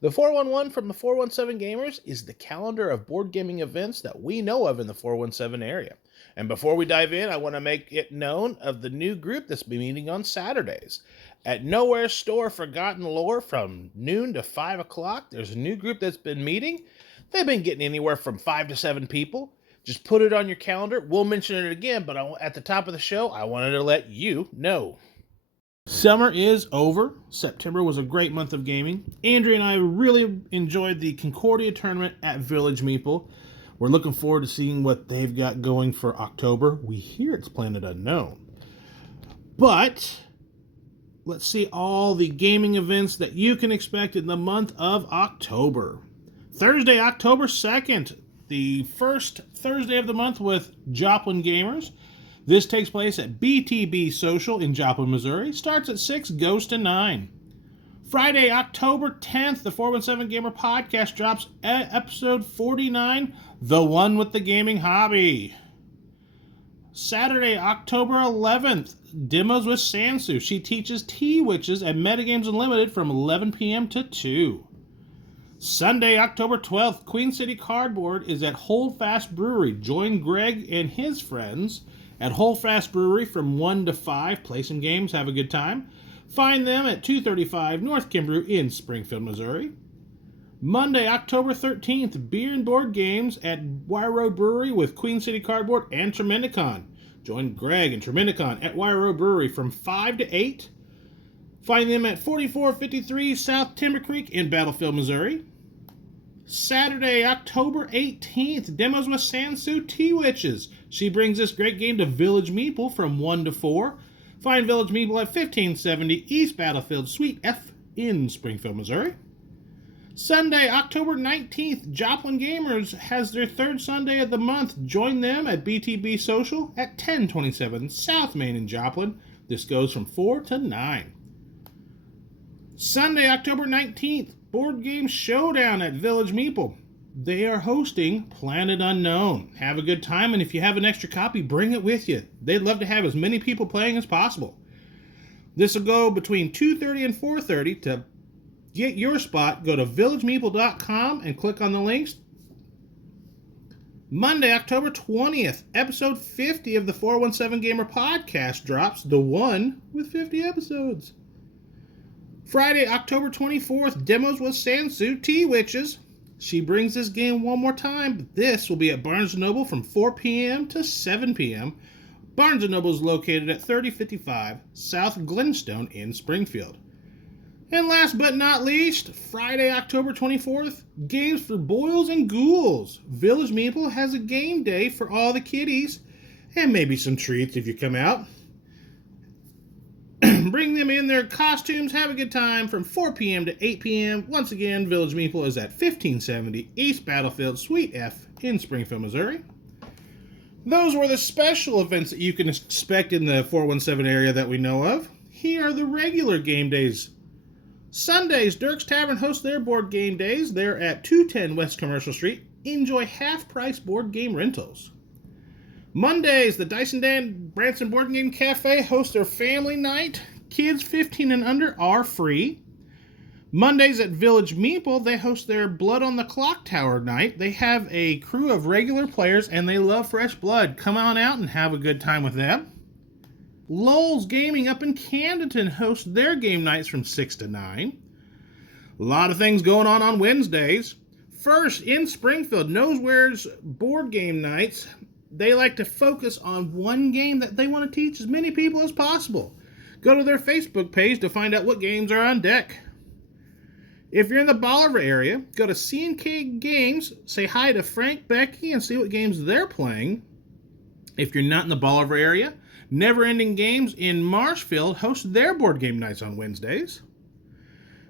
The 411 from the 417 Gamers is the calendar of board gaming events that we know of in the 417 area. And before we dive in, I want to make it known of the new group that's been meeting on Saturdays. At Nowhere Store Forgotten Lore from noon to 5 o'clock, there's a new group that's been meeting. They've been getting anywhere from 5 to 7 people. Just put it on your calendar. We'll mention it again, but at the top of the show, I wanted to let you know. Summer is over. September was a great month of gaming. Andrea and I really enjoyed the Concordia tournament at Village Meeple. We're looking forward to seeing what they've got going for October. We hear it's Planet Unknown. But let's see all the gaming events that you can expect in the month of October. Thursday, October 2nd, the first Thursday of the month with Joplin Gamers. This takes place at BTB Social in Joplin, Missouri. Starts at 6, goes to 9. Friday, October 10th, the 417 Gamer podcast drops episode 49, The One with the Gaming Hobby. Saturday, October 11th, Demos with Saunsu. She teaches Tea Witches at Metagames Unlimited from 11 p.m. to 2. Sunday, October 12th, Queen City Carboard is at Holdfast Brewery. Join Greg and his friends at Holdfast Brewery from 1 to 5. Play some games, have a good time. Find them at 235 North Kimbrough in Springfield, Missouri. Monday, October 13th, Beer and Board Games at Wire Road Brewery with Queen City Carboard and Tremendicon. Join Greg and Tremendicon at Wire Road Brewery from 5 to 8. Find them at 4453 South Timbercreek in Battlefield, Missouri. Saturday, October 18th, Demos with Saunsu Tea Witches. She brings this great game to Village Meeple from 1 to 4. Find Village Meeple at 1570 East Battlefield, Suite F in Springfield, Missouri. Sunday, October 19th, Joplin Gamers has their third Sunday of the month. Join them at BTB Social at 1027 South Main in Joplin. This goes from 4 to 9. Sunday, October 19th, Board Game Showdown at Village Meeple. They are hosting Planet Unknown. Have a good time, and if you have an extra copy, bring it with you. They'd love to have as many people playing as possible. This will go between 2:30 and 4:30. To get your spot, go to villagemeeple.com and click on the links. Monday, October 20th, episode 50 of the 417 Gamer podcast drops, the one with 50 episodes. Friday, October 24th, Demos with Saunsu Tea Witches. She brings this game one more time, but this will be at Barnes & Noble from 4 p.m. to 7 p.m. Barnes & Noble is located at 3055 South Glenstone in Springfield. And last but not least, Friday, October 24th, Games for Boils and Ghouls. Village Meeple has a game day for all the kiddies, and maybe some treats if you come out. Bring them in their costumes, have a good time from 4 p.m. to 8 p.m. Once again, Village Meeple is at 1570 East Battlefield, Suite F in Springfield, Missouri. Those were the special events that you can expect in the 417 area that we know of. Here are the regular game days. Sundays, Dirk's Tavern hosts their board game days. They're at 210 West Commercial Street. Enjoy half-price board game rentals. Mondays, the Dyson Dan Branson Board Game Cafe hosts their family night. Kids 15 and under are free. Mondays at Village Meeple, they host their Blood on the Clock Tower night. They have a crew of regular players, and they love fresh blood. Come on out and have a good time with them. Lowell's Gaming up in Camdenton hosts their game nights from 6 to 9. A lot of things going on Wednesdays. First, in Springfield, Nowhere's board game nights. They like to focus on one game that they want to teach as many people as possible. Go to their Facebook page to find out what games are on deck. If you're in the Bolivar area, go to C&K Games, say hi to Frank, Becky, and see what games they're playing. If you're not in the Bolivar area, Never Ending Games in Marshfield hosts their board game nights on Wednesdays.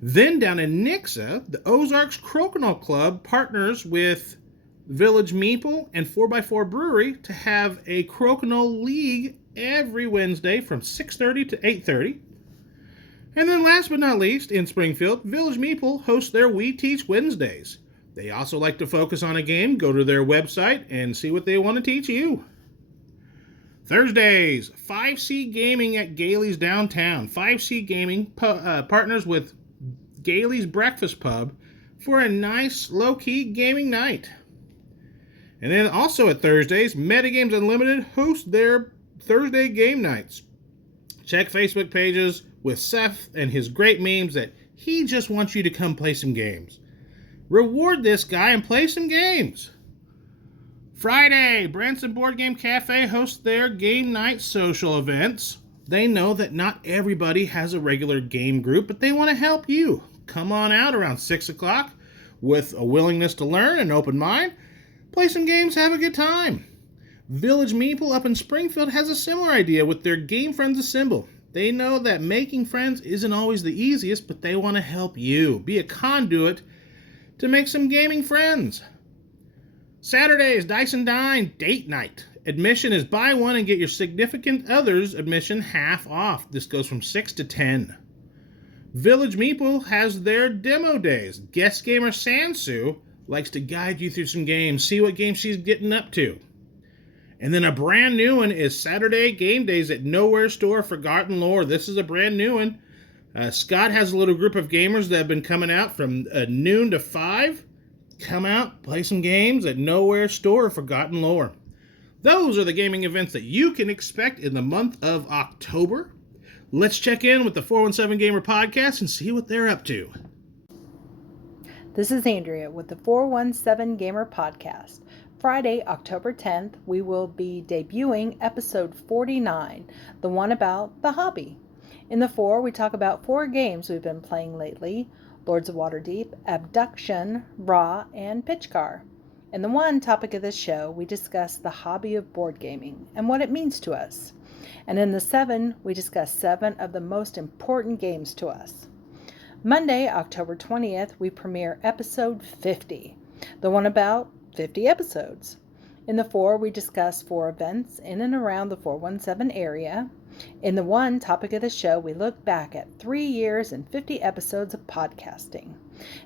Then down in Nixa, the Ozarks Crokinole Club partners with Village Meeple and 4x4 Brewery to have a Crokinole League every Wednesday from 6:30 to 8:30. And then last but not least, in Springfield, Village Meeple hosts their We Teach Wednesdays. They also like to focus on a game. Go to their website and see what they want to teach you. Thursdays, 5C Gaming at Gailey's downtown. 5C Gaming partners with Gailey's Breakfast Pub for a nice, low-key gaming night. And then also at Thursdays, Metagames Unlimited hosts their Thursday game nights. Check Facebook pages with Seth and his great memes that he just wants you to come play some games. Reward this guy and play some games. Friday, Branson Board Game Cafe hosts their game night social events. They know that not everybody has a regular game group, but they want to help you. Come on out around 6 o'clock with a willingness to learn and open mind. Play some games, have a good time. Village Meeple up in Springfield has a similar idea with their Game Friends Assemble. They know that making friends isn't always the easiest, but they want to help you. Be a conduit to make some gaming friends. Saturday is Dice and Dine Date Night. Admission is buy one and get your significant other's admission half off. This goes from 6 to 10. Village Meeple has their demo days. Guest gamer Saunsu likes to guide you through some games, see what games she's getting up to. And then a brand new one is Saturday Game Days at Nowhere Store Forgotten Lore. This is a brand new one. Scott has a little group of gamers that have been coming out from noon to 5. Come out, play some games at Nowhere Store Forgotten Lore. Those are the gaming events that you can expect in the month of October. Let's check in with the 417 Gamer podcast and see what they're up to. This is Andrea with the 417 Gamer podcast. Friday, October 10th, we will be debuting episode 49, the one about the hobby. In the 4, we talk about 4 games we've been playing lately: Lords of Waterdeep, Abduction, Raw, and Pitch Car. In the 1 topic of this show, we discuss the hobby of board gaming and what it means to us. And in the 7, we discuss 7 of the most important games to us. Monday, October 20th, we premiere episode 50, the one about 50 episodes. In the 4, we discuss 4 events in and around the 417 area. In the 1 topic of the show, we look back at 3 years and 50 episodes of podcasting.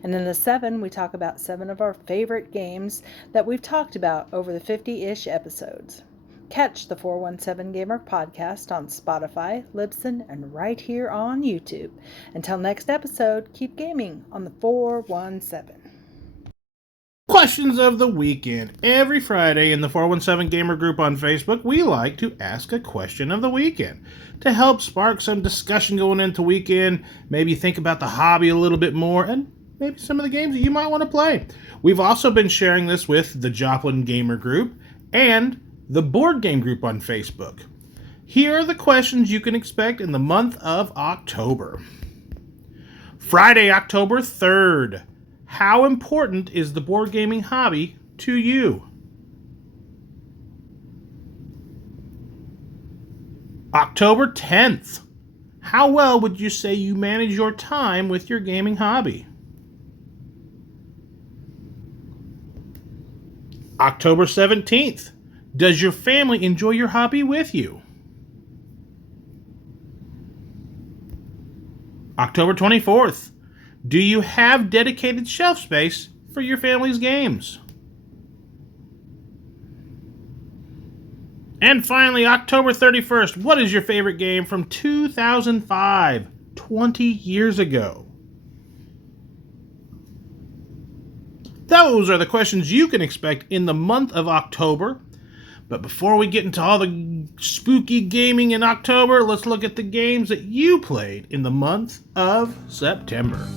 And in the 7, we talk about 7 of our favorite games that we've talked about over the 50-ish episodes. Catch the 417 Gamer podcast on Spotify, Libsyn, and right here on YouTube. Until next episode, keep gaming on the 417. Questions of the weekend. Every Friday in the 417 Gamer group on Facebook, we like to ask a question of the weekend to help spark some discussion going into weekend, maybe think about the hobby a little bit more, and maybe some of the games that you might want to play. We've also been sharing this with the Joplin Gamer group and the board game group on Facebook. Here are the questions you can expect in the month of October. Friday, October 3rd. How important is the board gaming hobby to you? October 10th. How well would you say you manage your time with your gaming hobby? October 17th. Does your family enjoy your hobby with you? October 24th. Do you have dedicated shelf space for your family's games? And finally, October 31st. What is your favorite game from 2005, 20 years ago? Those are the questions you can expect in the month of October. But before we get into all the spooky gaming in October, let's look at the games that you played in the month of September.